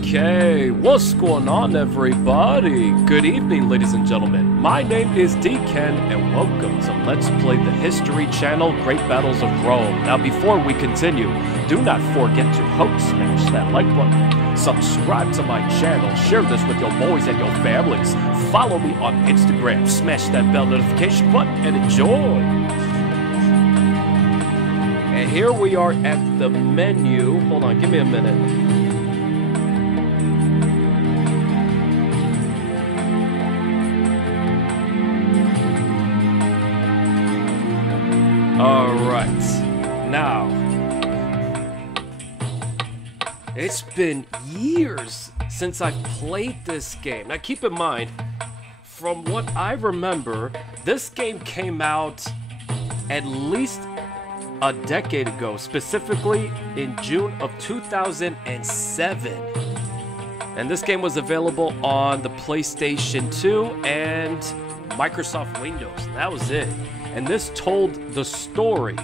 Okay, what's going on, everybody? Good evening, ladies and gentlemen. My name is DKEN, and welcome to Let's Play the History Channel, Great Battles of Rome. Now, before we continue, do not forget to smash that like button, subscribe to my channel, share this with your boys and your families, follow me on Instagram, smash that bell notification button, and enjoy! And here we are at the menu. Hold on, give me a minute. Alright, now, it's been years since I've played this game. Now keep in mind, from what I remember, this game came out at least a decade ago, specifically in June of 2007. And this game was available on the PlayStation 2 and Microsoft Windows. And that was it. And this told the story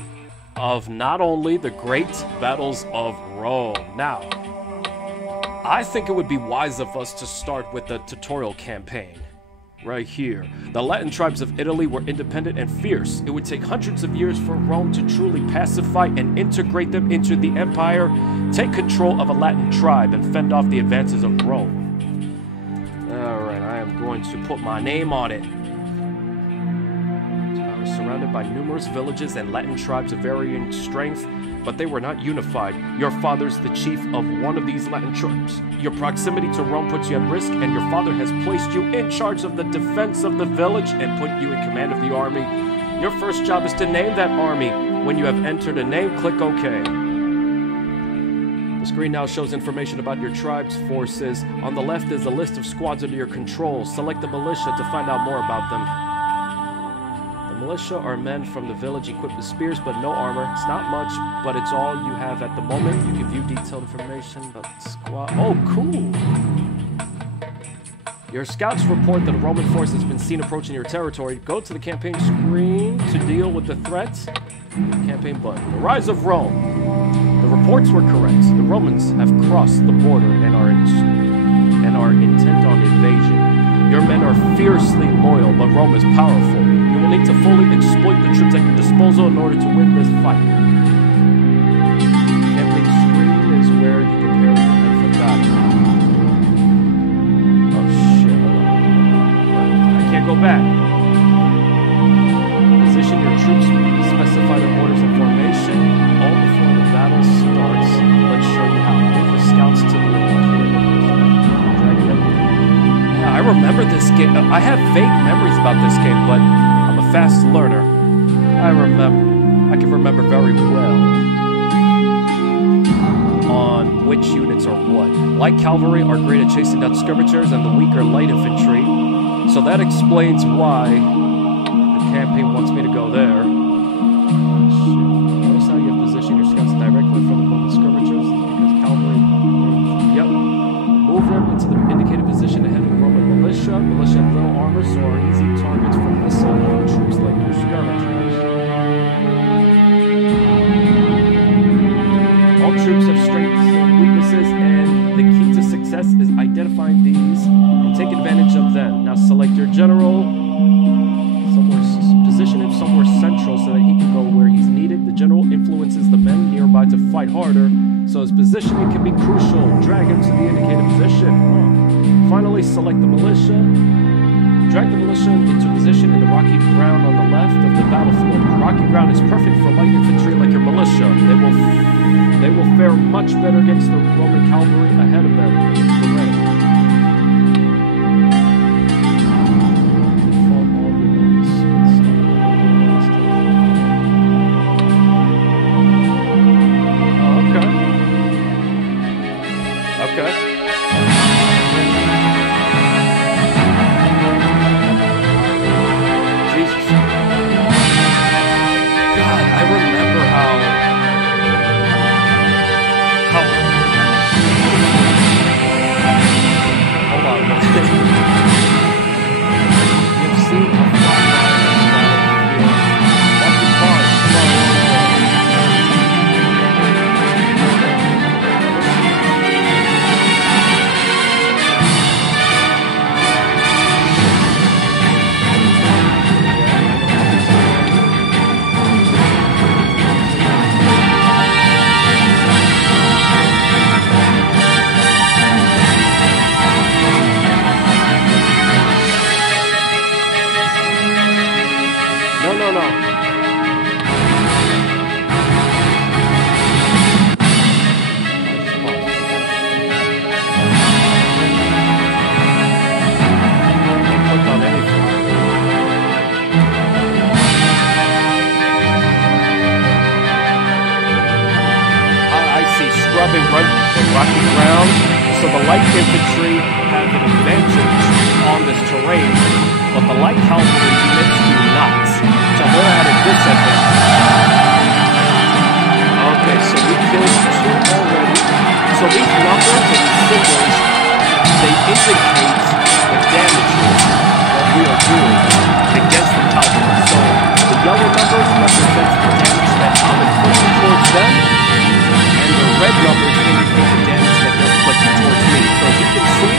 of not only the great battles of Rome. Now, I think it would be wise of us to start with the tutorial campaign. Right here. The Latin tribes of Italy were independent and fierce. It would take hundreds of years for Rome to truly pacify and integrate them into the empire, take control of a Latin tribe, and fend off the advances of Rome. Alright, I am going to put my name on it. Surrounded by numerous villages and Latin tribes of varying strength, but they were not unified. Your father's the chief of one of these Latin tribes. Your proximity to Rome puts you at risk, and your father has placed you in charge of the defense of the village and put you in command of the army. Your first job is to name that army. When you have entered a name, click OK. The screen now shows information about your tribe's forces. On the left is a list of squads under your control. Select the militia to find out more about them. Militia are men from the village equipped with spears but no armor. It's not much, but it's all you have at the moment. You can view detailed information about the squad. Oh, cool! Your scouts report that a Roman force has been seen approaching your territory. Go to the campaign screen to deal with the threats. Campaign button. The rise of Rome. The reports were correct. The Romans have crossed the border and are intent on invasion. Your men are fiercely loyal, but Rome is powerful. You will need to fully exploit the troops at your disposal in order to win this fight. Campaign screen is where you prepare your men for battle. Oh shit, hold on. I can't go back. Position your troops, specify their orders and formation. All before the battle starts. Let's show you how. Move the scouts to the location. I remember this game. I have vague memories about this game, but I'm a fast learner. I can remember very well on which units are what. Light cavalry are great at chasing down skirmishers, and the weak are light infantry. So that explains why the campaign wants me to go there. Notice how you have positioned your scouts directly from the Roman skirmishers, because cavalry. Yep. Move them into the indicated position ahead of the Roman militia. Militia have little armor, so are easy targets for missile troops like your skirmishers. All troops have strengths and weaknesses, and the key to success is identifying these and take advantage of them. Now select your general, position him somewhere central so that he can go where he's needed. The general influences the men nearby to fight harder, so his positioning can be crucial. Drag him to the indicated position. Finally, select the militia. Drag the militia into position in the rocky ground on the left of the battlefield. The rocky ground is perfect for light infantry like your militia. They will fare much better against the Roman cavalry ahead of them. rocky ground, so the light infantry have an advantage on this terrain, but the light cavalry units do not. So they're at a disadvantage. Okay, so we killed 2 already. So these numbers and these symbols, they indicate the damages that we are doing against the cavalry. So the yellow numbers represent the damage that I'm inflicting towards them, and the red numbers indicate the damage that they're inflicting towards me. So as you can see,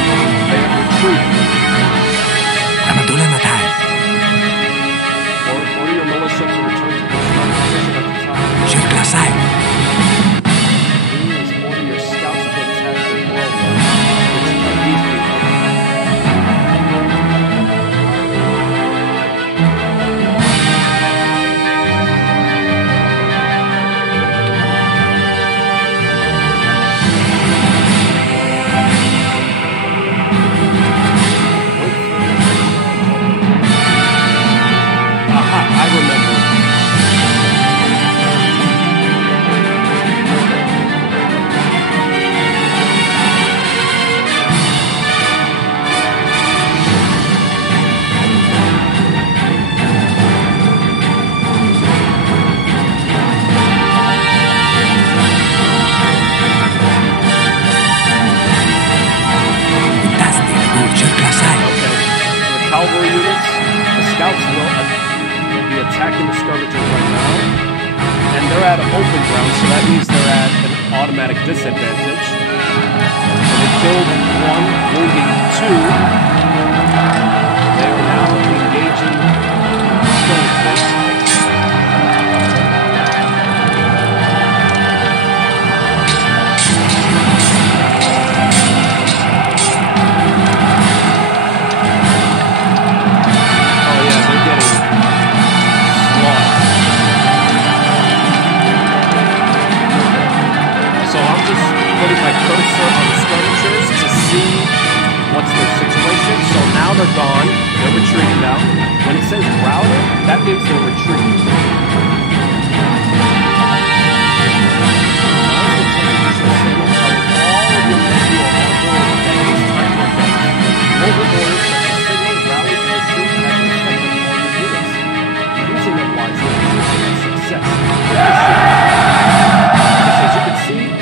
they have retreated. Order your militia to return to the front position at the top. Please order your scouts to attack the whirlwind, which are these people. Cavalry units, the scouts will be attacking the skirmishers right now, and they're at an open ground, so that means they're at an automatic disadvantage. So they killed 1, wounding 2. They are now engaging skirmishers. Putting my cursor on the skirmishers to see what's their situation. So now they're gone. They're retreating now. When it says routed, that means they're retreating.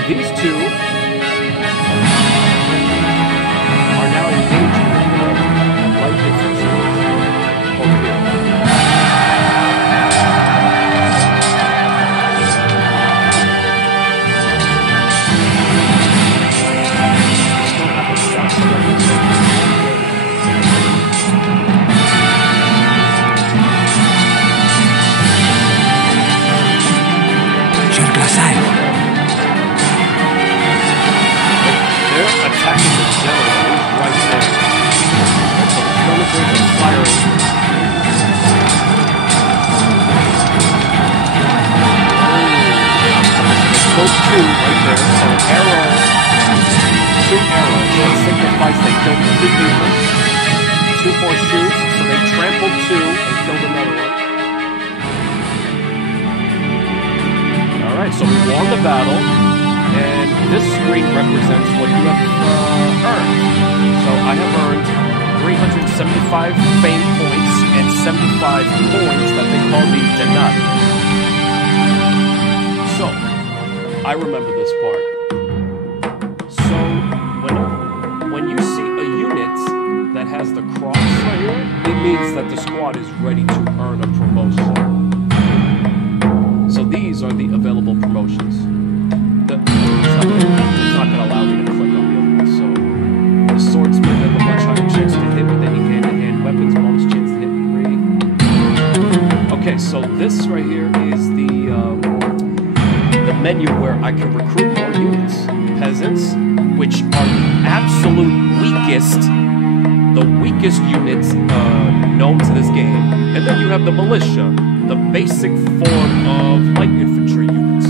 These two are now engaging with the light infantry over here. Still have the scouts selected. They're attacking the general right there. So the skirmishers are firing. Those 2 right there. So arrows, 2 arrows. That signifies they killed 2 people. 2 horseshoes. So they trampled 2 and killed another one. Alright, so we won the battle. And this screen represents what you have earned. So I have earned 375 fame points and 75 coins that they call the denari. So, I remember this part. So, when you see a unit that has the cross right here, it means that the squad is ready to earn a promotion. So these are the available promotions. It's not going to allow me to click on the other one. So the swordsman has a much higher chance to hit with any hand-to-hand weapons, bonus chance to hit with 3. Okay, so this right here is the menu where I can recruit more units. Peasants, which are the absolute weakest units known to this game. And then you have the militia, the basic form of light infantry units.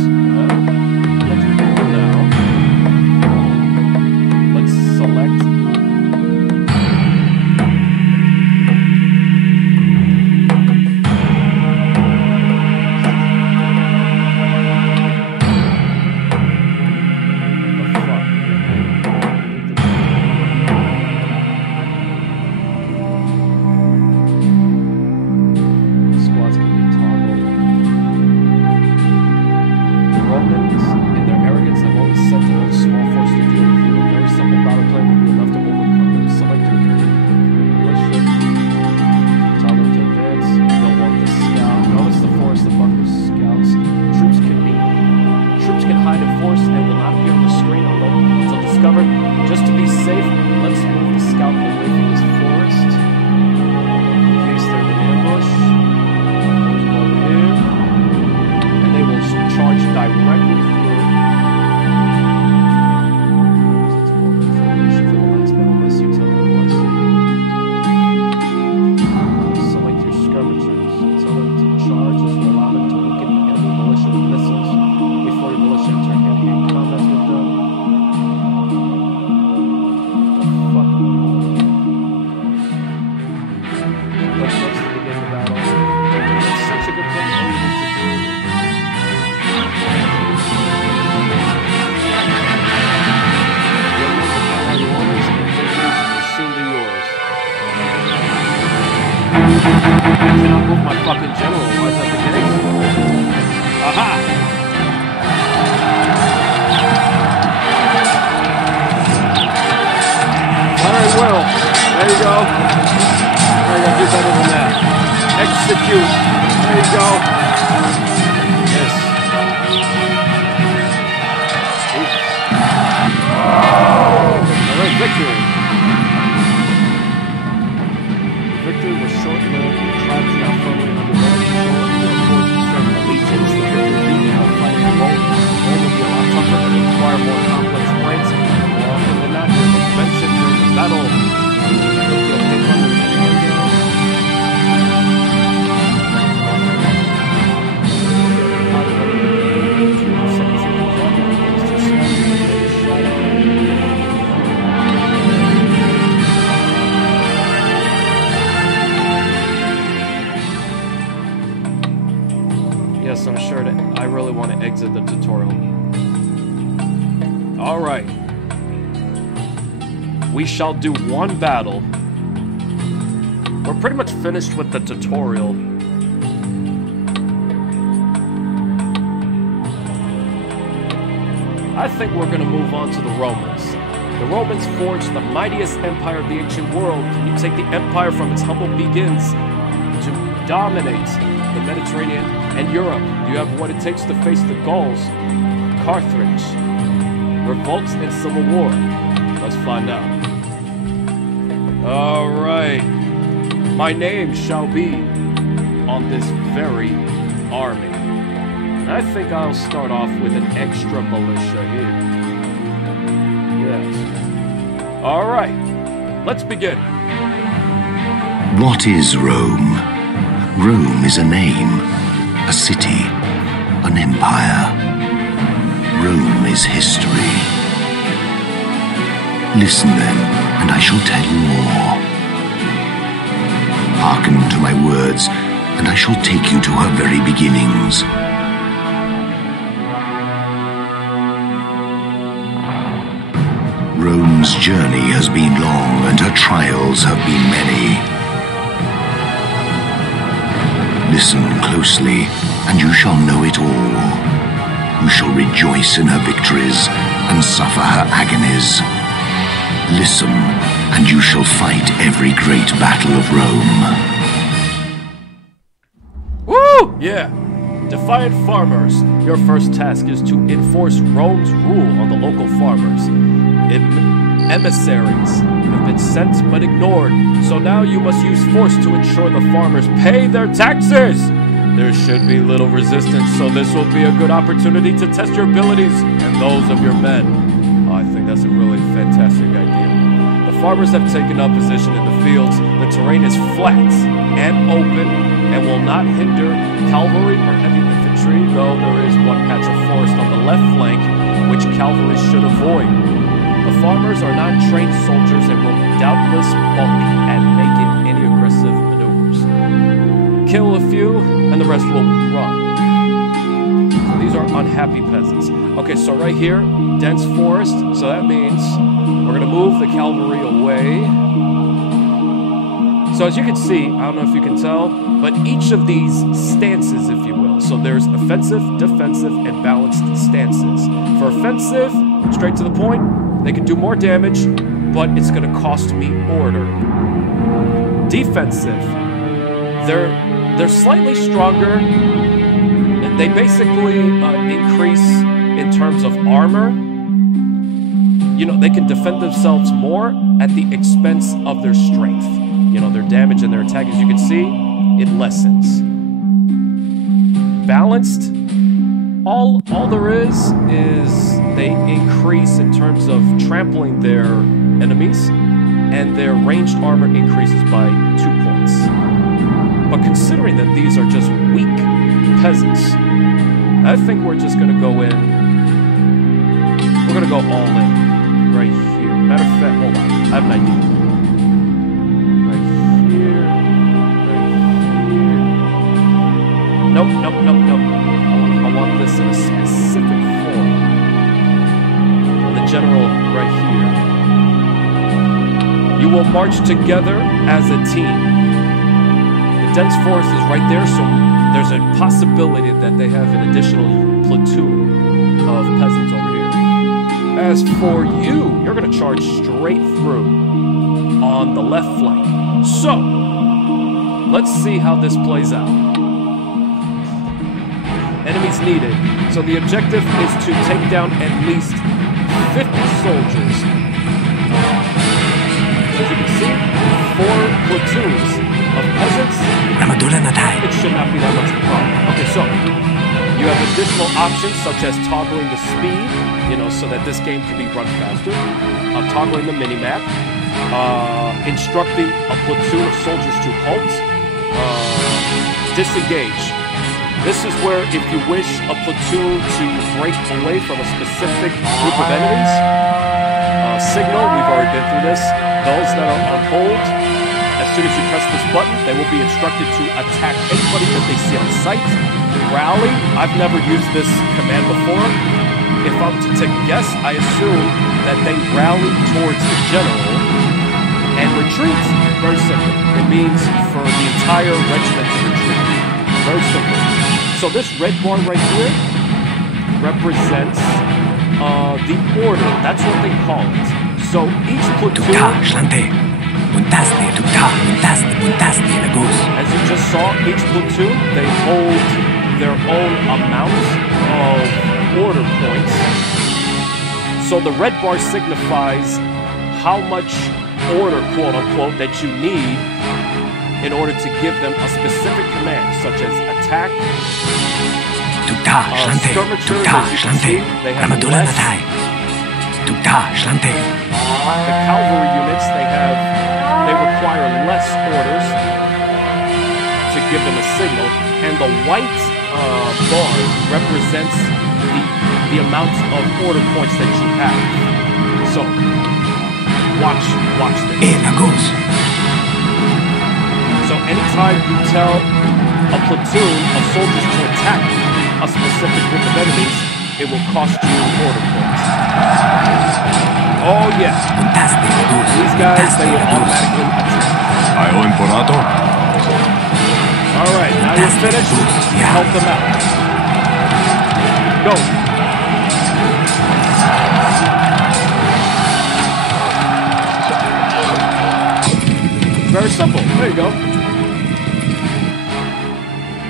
cannot move my fucking general. Why is that the case? Aha! Very well. There you go. I gotta do better than that. Execute. There you go. Yes. Alright, victory. The victory was short-lived. The tribes now firmly under Roman control. The forces serving the legions. The victory now fighting for Rome. Rome will be a lot tougher and require more complex points. More often than not, you'll be mentioned during the battle. Yes, I'm sure that I really want to exit the tutorial. Alright. We shall do one battle. We're pretty much finished with the tutorial. I think we're going to move on to the Romans. The Romans forged the mightiest empire of the ancient world. Can you take the empire from its humble beginnings to dominate the Mediterranean and Europe? Do you have what it takes to face the Gauls, Carthage, revolts, and civil war? Let's find out. Alright. My name shall be on this very army. And I think I'll start off with an extra militia here. Yes. Alright. Let's begin. What is Rome? Rome is a name, a city, an empire. Rome is history. Listen then, and I shall tell you more. Hearken to my words, and I shall take you to her very beginnings. Rome's journey has been long, and her trials have been many. Listen closely, and you shall know it all. You shall rejoice in her victories, and suffer her agonies. Listen, and you shall fight every great battle of Rome. Woo! Yeah. Defiant farmers, your first task is to enforce Rome's rule on the local farmers. Emissaries have been sent but ignored, so now you must use force to ensure the farmers pay their taxes. There should be little resistance, so this will be a good opportunity to test your abilities and those of your men. Oh, I think that's a really fantastic idea. The farmers have taken up position in the fields. The terrain is flat and open and will not hinder cavalry or heavy infantry, though there is one patch of forest on the left flank which cavalry should avoid. The farmers are not trained soldiers and will doubtless balk at making any aggressive maneuvers. Kill a few, and the rest will run. So these are unhappy peasants. Okay, so right here, dense forest, so that means we're going to move the cavalry away. So as you can see, I don't know if you can tell, but each of these stances, if you will, so there's offensive, defensive, and balanced stances. For offensive, straight to the point, they can do more damage, but it's going to cost me order. Defensive, they're slightly stronger. They basically increase in terms of armor. You know, they can defend themselves more at the expense of their strength. You know, their damage and their attack, as you can see, it lessens. Balanced, all there is they increase in terms of trampling their enemies, and their ranged armor increases by 2 points. But considering that these are just weak peasants, I think we're just gonna go in. We're gonna go all in right here. Matter of fact, hold on, I have an idea. Right here, right here. Nope. I want this in a specific form. The general right here. You will march together as a team. dense forest is right there, so there's a possibility that they have an additional platoon of peasants over here. As for you, you're going to charge straight through on the left flank. So, let's see how this plays out. Enemies needed. So the objective is to take down at least 50 soldiers. As you can see, 4 platoons of peasants. It should not be that much of a problem. Okay, so you have additional options such as toggling the speed, you know, so that this game can be run faster. Toggling the minimap. Instructing a platoon of soldiers to halt. Disengage. This is where, if you wish a platoon to break away from a specific group of enemies, signal, we've already been through this, those that are on hold, as soon as you press this button, they will be instructed to attack anybody that they see on sight. Rally, I've never used this command before. If I'm to take a guess, I assume that they rally towards the general and retreat. Very simple. It means for the entire regiment to retreat. Very simple. So this red bar right here represents the order. That's what they call it. So each platoon, as you just saw, each platoon, they hold their own amount of order points. So the red bar signifies how much order, quote unquote, that you need in order to give them a specific command, such as attack, skirmishers, as you can see, they have less. The cavalry units, they require less orders to give them a signal, and the white bar represents the amount of order points that you have. So, watch this. So anytime you tell a platoon of soldiers to attack a specific group of enemies, it will cost you order points. Oh yeah. These guys, they will automatically attack. Alright, now you're finished. Help them out. Go. Very simple. There you go.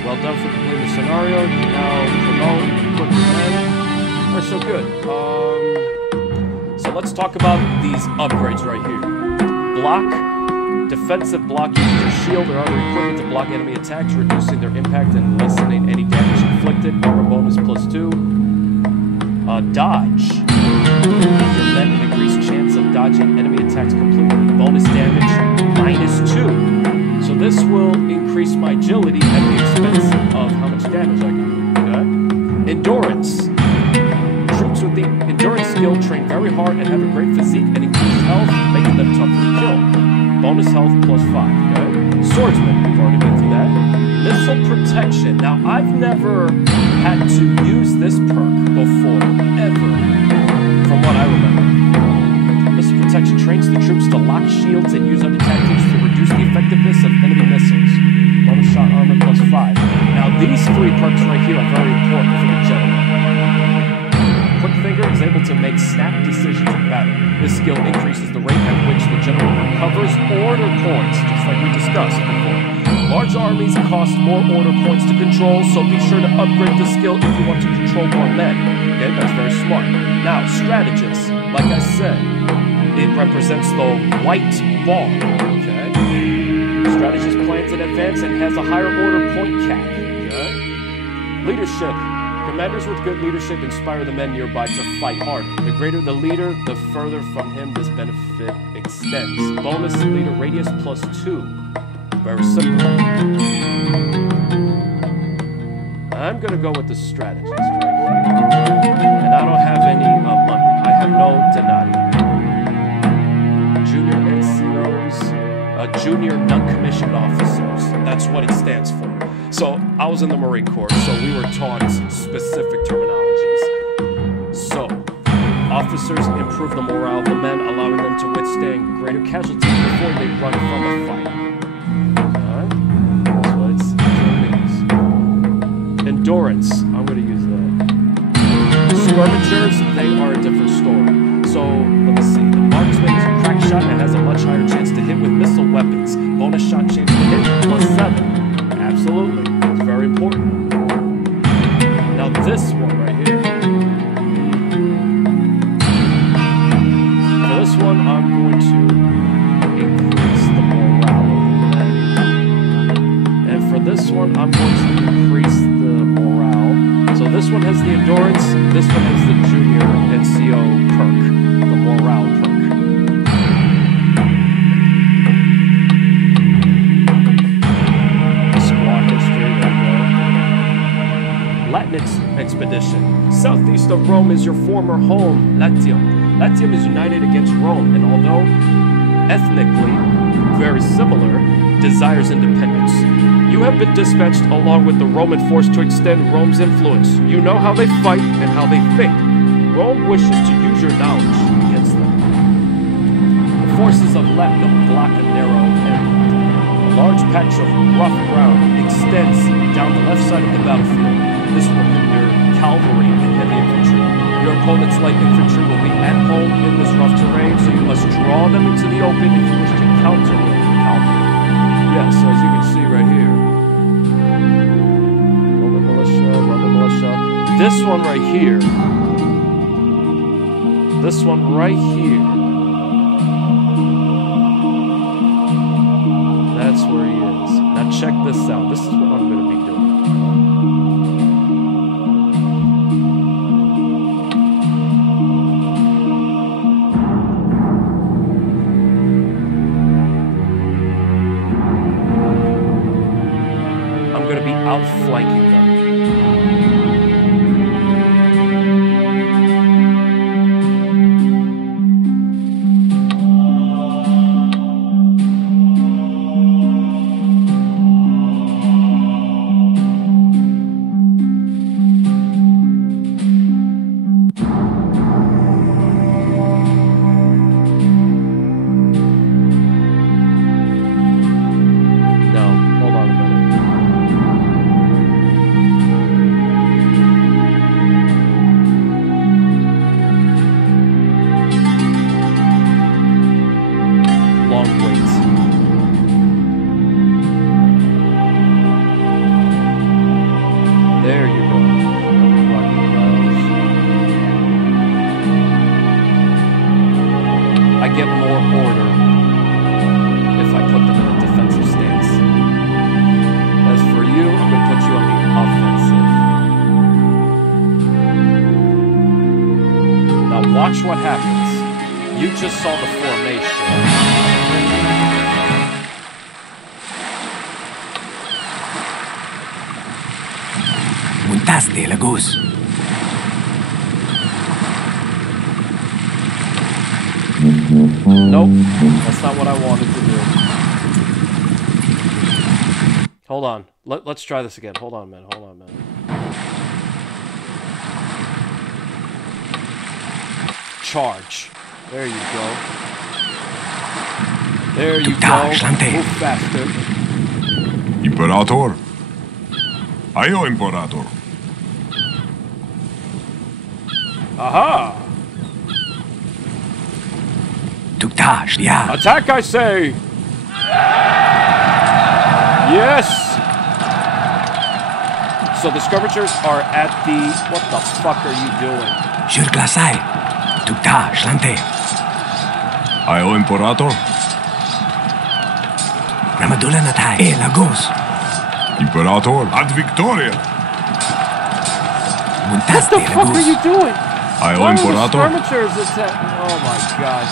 Well done for completing the scenario. Now promote, quick command. We're so good. So let's talk about these upgrades right here. Block. Defensive block uses your shield or other equipment to block enemy attacks, reducing their impact and lessening any damage inflicted. Armor bonus +2. Dodge. Your men an increased chance of dodging enemy attacks completely. Bonus damage -2. So this will increase my agility at the expense of how much damage I can do. Okay? Endurance. Troops with the endurance skill train very hard and have a great physique and increased health, making them tougher to kill. Bonus health +5. Okay? Swordsman, we've already been through that. Missile protection. Now, I've never had to use this perk before, ever, from what I remember. Missile protection trains the troops to lock shields and use other tactics to reduce the effectiveness of enemy missiles. Bonus shot armor +5. Now, these 3 perks right here are very important for the general. Quick Finger is able to make snap decisions in battle. This skill increases the rate at which the general recovers order points, just like we discussed before. Large armies cost more order points to control, so be sure to upgrade the skill if you want to control more men. Okay, that's very smart. Now, Strategist, like I said, it represents the white bar. Okay, Strategist plans in advance and has a higher order point cap. Okay, Leadership. Commanders with good leadership inspire the men nearby to fight harder. The greater the leader, the further from him this benefit extends. Bonus leader radius +2. Very simple. I'm going to go with the strategist right here. And I don't have any money. I have no denari. Junior NCOs, junior non-commissioned officers. That's what it stands for. So, I was in the Marine Corps, so we were taught specific terminologies. So, officers improve the morale of the men, allowing them to withstand greater casualties before they run from a fight. Alright, this way. endurance, I'm going to use that. Skirmishers, they are a different story. So, let me see. The marksman is a crack shot and has a much higher chance to hit with missile weapons. Bonus shot chance to hit, +7. Absolutely. It's very important. Now this one right here. For this one, I'm going to increase the morale of the men. And for this one, I'm going to increase the morale. So this one has the endurance, this one has the junior NCO perk, the morale perk. Squad history, there we go. Latinx expedition. Southeast of Rome is your former home, Latium. Latium is united against Rome, and although ethnically very similar, desires independence. You have been dispatched along with the Roman force to extend Rome's influence. You know how they fight and how they think. Rome wishes to use your knowledge against them. The forces of Latium block a narrow inlet. A large patch of rough ground extends down the left side of the battlefield. This will hinder cavalry and heavy infantry. Your opponent's light infantry will be at home in this rough terrain, so you must draw them into the open if you wish to counter with cavalry. Yes, so as you can see right here. Roman militia. This one right here. This one right here. That's where he is. Now check this out. This is what I'm going to be doing. I'm going to be outflanking them. There you go. I get more order if I put them in a defensive stance. As for you, I'm going to put you on the offensive. Now watch what happens. You just saw the formation. Muntaste, Lagos. Nope, that's not what I wanted to do. Hold on. Let's try this again. Hold on, man. Hold on, man. Charge. There you go. There you go. Move faster. Imperator. Ayo, Imperator. Aha! Attack, I say! Yes! So the skirmishers are at the... What the fuck are you doing? Ayo, Imperator. Imperator, ad victoria. What the fuck are you doing? Ayo, Why Imperator. are the skirmishers attacking? Oh my god.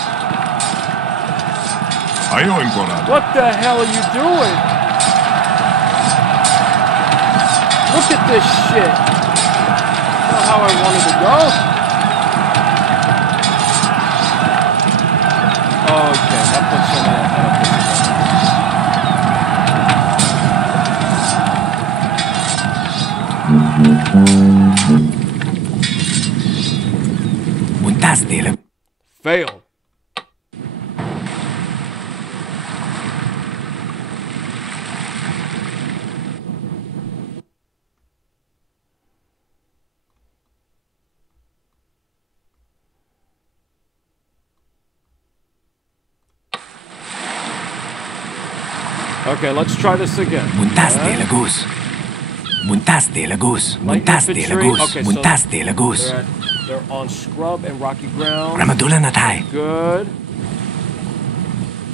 Ayo, Imperator. What the hell are you doing? Look at this shit. That's not how I wanted to go. Okay, that puts him at a disadvantage. Fail. Okay, let's try this again. Muntaste Lagos. Muntaste Lagos. Muntaste Lagos. Okay, Muntaste Lagos. so they're on scrub and rocky ground. Ramadula Natai. Good.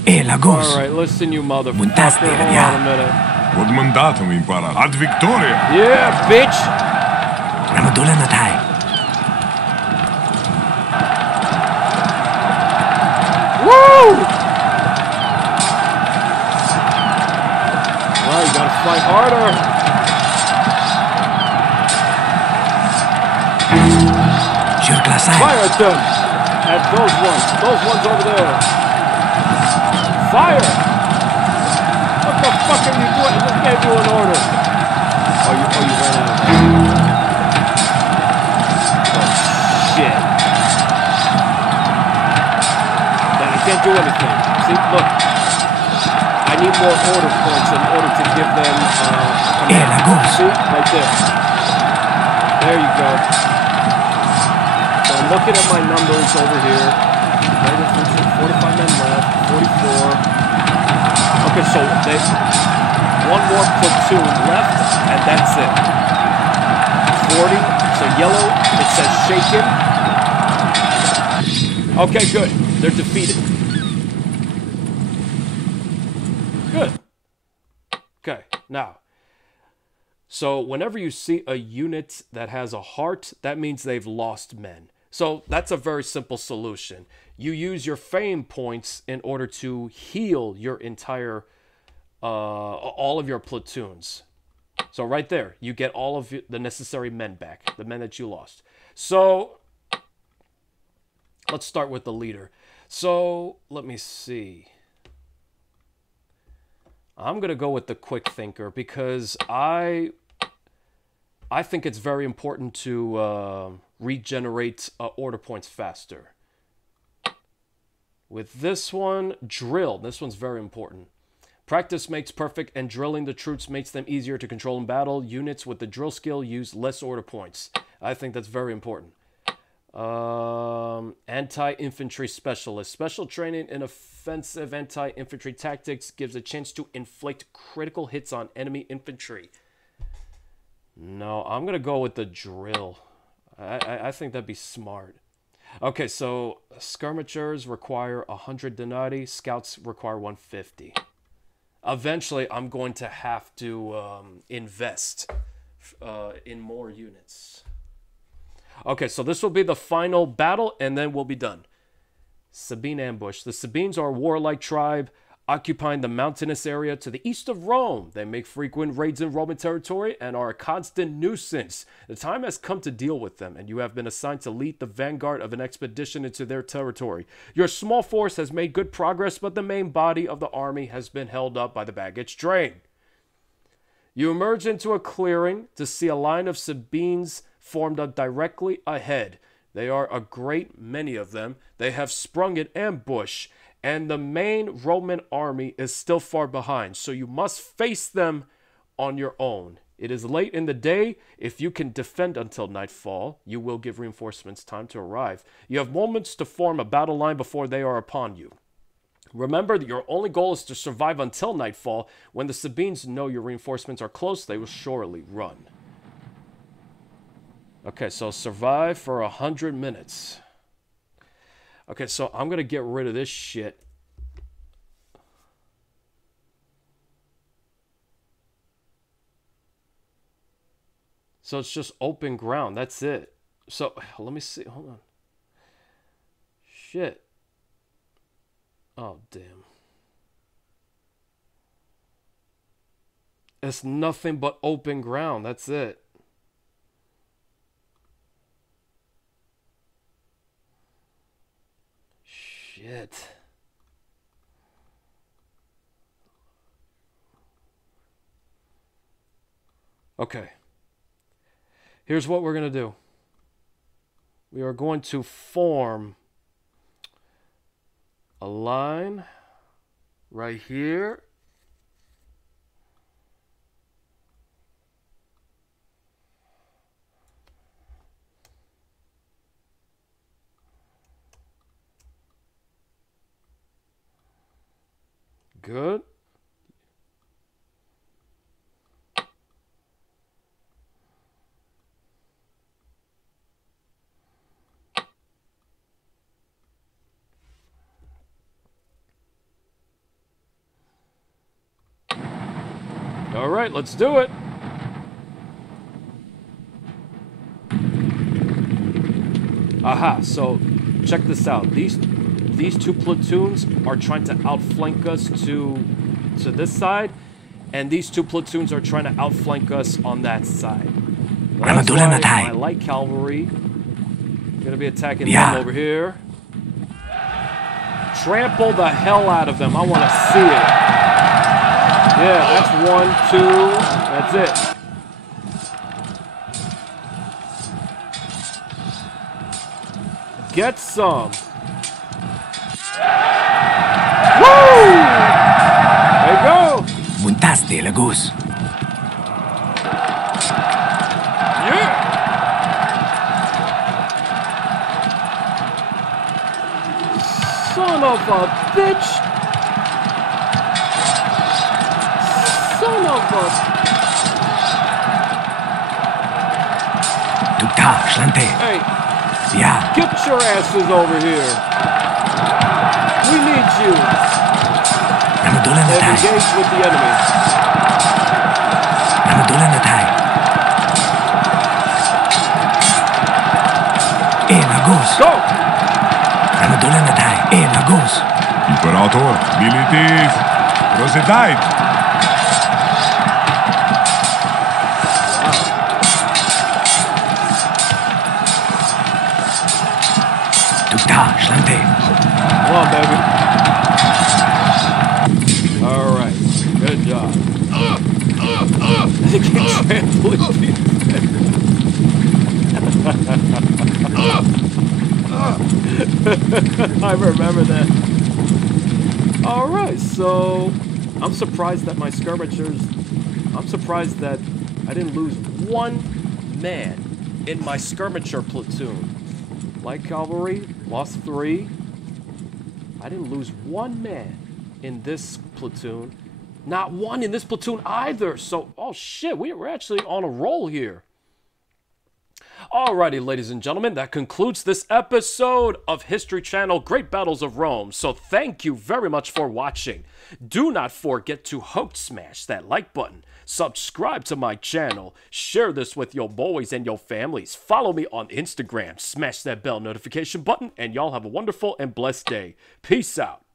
Lagos. All right, listen, you motherfucker. Muntaste Hold on a minute. Pod mandatum imparator. Ad victoria. Yeah, bitch. Ramadula Natai. Woo! Well, you gotta fight harder. Fire at them. At those ones over there. Fire! What the fuck are you doing? I just gave you an order. Oh, you ran out of that. Oh, shit. Then I can't do anything. See, look. I need more order points in order to give them, see? Right there. There you go. So I'm looking at my numbers over here. 45 men left, 44. Okay, so they one more platoon left, and that's it. 40. So yellow, it says shaken. Okay, good. They're defeated. Good. Okay, now. So whenever you see a unit that has a heart, that means they've lost men. So that's a very simple solution. You use your fame points in order to heal your entire, all of your platoons. So right there, you get all of the necessary men back, the men that you lost. So let's start with the leader. So let me see. I'm going to go with the quick thinker because I think it's very important to regenerate order points faster. With this one, drill. This one's very important. Practice makes perfect, and drilling the troops makes them easier to control in battle. Units with the drill skill use less order points. I think that's very important. Anti-infantry specialist. Special training in offensive anti-infantry tactics gives a chance to inflict critical hits on enemy infantry. No, I'm going to go with the drill. I think that'd be smart. Okay, so skirmishers require 100 denarii. Scouts require 150. Eventually, I'm going to have to invest in more units. Okay, so this will be the final battle, and then we'll be done. Sabine ambush. The Sabines are a warlike tribe occupying the mountainous area to the east of Rome. They make frequent raids in Roman territory and are a constant nuisance. The time has come to deal with them, and you have been assigned to lead the vanguard of an expedition into their territory. Your small force has made good progress, but the main body of the army has been held up by the baggage train. You emerge into a clearing to see a line of Sabines formed up directly ahead. They are a great many of them. They have sprung an ambush, and the main Roman army is still far behind, so you must face them on your own. It is late in the day. If you can defend until nightfall, you will give reinforcements time to arrive. You have moments to form a battle line before they are upon you. Remember that your only goal is to survive until nightfall. When the Sabines know your reinforcements are close, they will surely run. Okay, so survive for 100 minutes. Okay, so I'm going to get rid of this shit. So it's just open ground. That's it. So let me see. Hold on. Shit. Oh, damn. It's nothing but open ground. That's it. Shit. Okay. Here's what we're going to do. We are going to form a line right here. Good. All right, let's do it. Aha, so check this out. These two platoons are trying to outflank us to this side, and these two platoons are trying to outflank us on that side. That's why my light cavalry gonna be attacking them over here. Trample the hell out of them. I want to see it. Yeah, that's 1, 2. That's it. Get some. Woo! There you go. Muntaste, Lagos. Yeah. Son of a bitch. Son of a... Tukta, Shlante. Hey. Yeah. Get your asses over here. We need you. And engage with the enemy. Go! Imperator, militis, prosedite. Come on, baby. All right. Good job. They keep trampling I remember that. All right, so I'm surprised that my skirmishers, I'm surprised that I didn't lose one man in my skirmisher platoon. Light cavalry lost 3. I didn't lose one man in this platoon. Not one in this platoon either. So, oh shit, we're actually on a roll here. Alrighty, ladies and gentlemen, that concludes this episode of History Channel Great Battles of Rome. So thank you very much for watching. Do not forget to smash that like button, subscribe to my channel, share this with your boys and your families, follow me on Instagram, smash that bell notification button, and y'all have a wonderful and blessed day. Peace out.